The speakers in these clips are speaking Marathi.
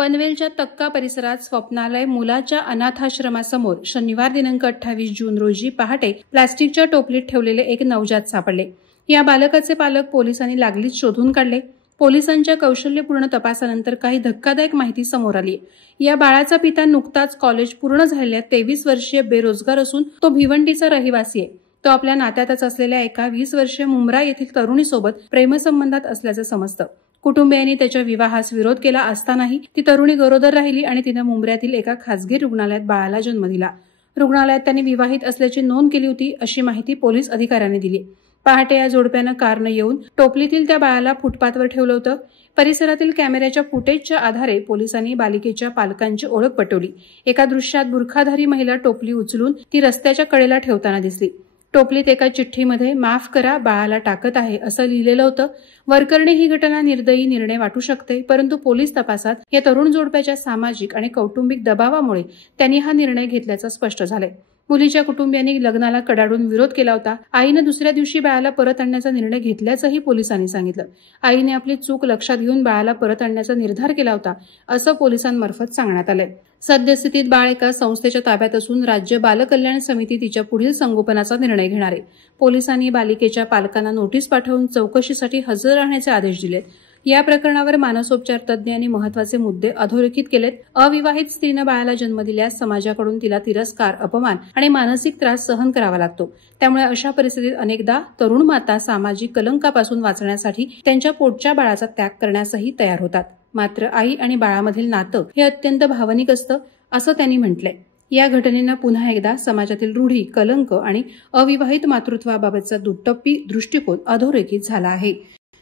पनवेलच्या तक्का परिसरात स्वप्नालय मुलाच्या अनाथाश्रमासमोर शनिवार दिनांक 28 जून रोजी पहाटे प्लास्टिकच्या टोपलीत ठेवलेले एक नवजात सापडले। या बालकाचे पालक पोलिसांनी लागलीच शोधून काढले। पोलिसांच्या कौशल्यपूर्ण तपासानंतर काही धक्कादायक माहिती समोर आली। या बाळाचा पिता नुकताच कॉलेज पूर्ण झालेल्या 23 वर्षीय बेरोजगार असून तो भिवंडीचा रहिवासी आहे। तो आपल्या नात्यातच असलेल्या एका 20 वर्षीय मुंब्रा येथील तरुणीसोबत प्रेमसंबंधात असल्याचं समजतं। कुटुंबियांनी त्याच्या विवाहास विरोध केला असतानाही ती तरुणी गरोदर राहिली आणि तिने मुंब्र्यातील एका खासगी रुग्णालयात बाळाला जन्म दिला। रुग्णालयात त्यांनी विवाहित असल्याची नोंद केली होती, अशी माहिती पोलीस अधिकाऱ्यांनी दिली। पहाटे या जोडप्यानं कारनं येऊन टोपलीतील त्या बाळाला फुटपाथवर ठेवलं होतं। परिसरातील कॅमेऱ्याच्या फुटेजच्या आधारे पोलिसांनी बालिकेच्या पालकांची ओळख पटवली। एका दृश्यात बुरखाधारी महिला टोपली उचलून ती रस्त्याच्या कडेला ठेवताना दिसली। टोपलीत एका चिठ्ठीमध्ये "माफ करा, बाळाला टाकत आहे" असं लिहिलेलं होतं। वरकरणी ही घटना निर्दयी निर्णय वाटू शकते, परंतु पोलीस तपासात या तरुण जोडप्याच्या सामाजिक आणि कौटुंबिक दबावामुळे त्यांनी हा निर्णय घेतल्याचं स्पष्ट झालंय। मुलीच्या कुटुंबियांनी लग्नाला कडाडून विरोध केला होता। आईने दुसऱ्या दिवशी बाळाला परत आणण्याचा निर्णय घेतल्याचंही पोलिसांनी सांगितलं। आईने आपली चूक लक्षात घेऊन बाळाला परत आणण्याचा निर्धार केला होता, असं पोलिसांमार्फत सांगण्यात आलंय। सद्यस्थितीत बाळ एका संस्थेच्या ताब्यात असून राज्य बाल कल्याण समिती तिच्या पुढील संगोपनाचा निर्णय घेणार आहे। पोलिसांनी बालिकेच्या पालकांना नोटीस पाठवून चौकशीसाठी हजर राहण्याचे आदेश दिलेत। या प्रकरणावर मानसोपचार तज्ज्ञांनी महत्त्वाचे मुद्दे अधोरेखित केलेत। अविवाहित स्त्रीनं बाळाला जन्म दिल्यास समाजाकडून तिला तिरस्कार, अपमान आणि मानसिक त्रास सहन करावा लागतो। त्यामुळे अशा परिस्थितीत अनेकदा तरुण माता सामाजिक कलंकापासून वाचण्यासाठी त्यांच्या पोटच्या बाळाचा त्याग करण्यासही तयार होतात। मात्र आई आणि बाळामधील नातं हे अत्यंत भावनिक असतं, असं त्यांनी म्हटलंय। या घटनेनं पुन्हा एकदा समाजातील रूढी, कलंक आणि अविवाहित मातृत्वाबाबतचा दुटप्पी दृष्टिकोन अधोरेखित झाला आहे।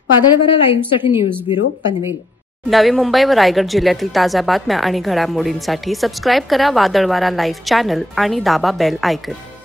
वादळवारा लाईव्हसाठी न्यूज ब्युरो, पनवेल। नवी मुंबई व रायगड जिल्ह्यातील ताज्या बातम्या आणि घडामोडींसाठी सबस्क्राईब करा वादळवारा लाईव्ह चॅनल आणि दाबा बेल आयकॉन।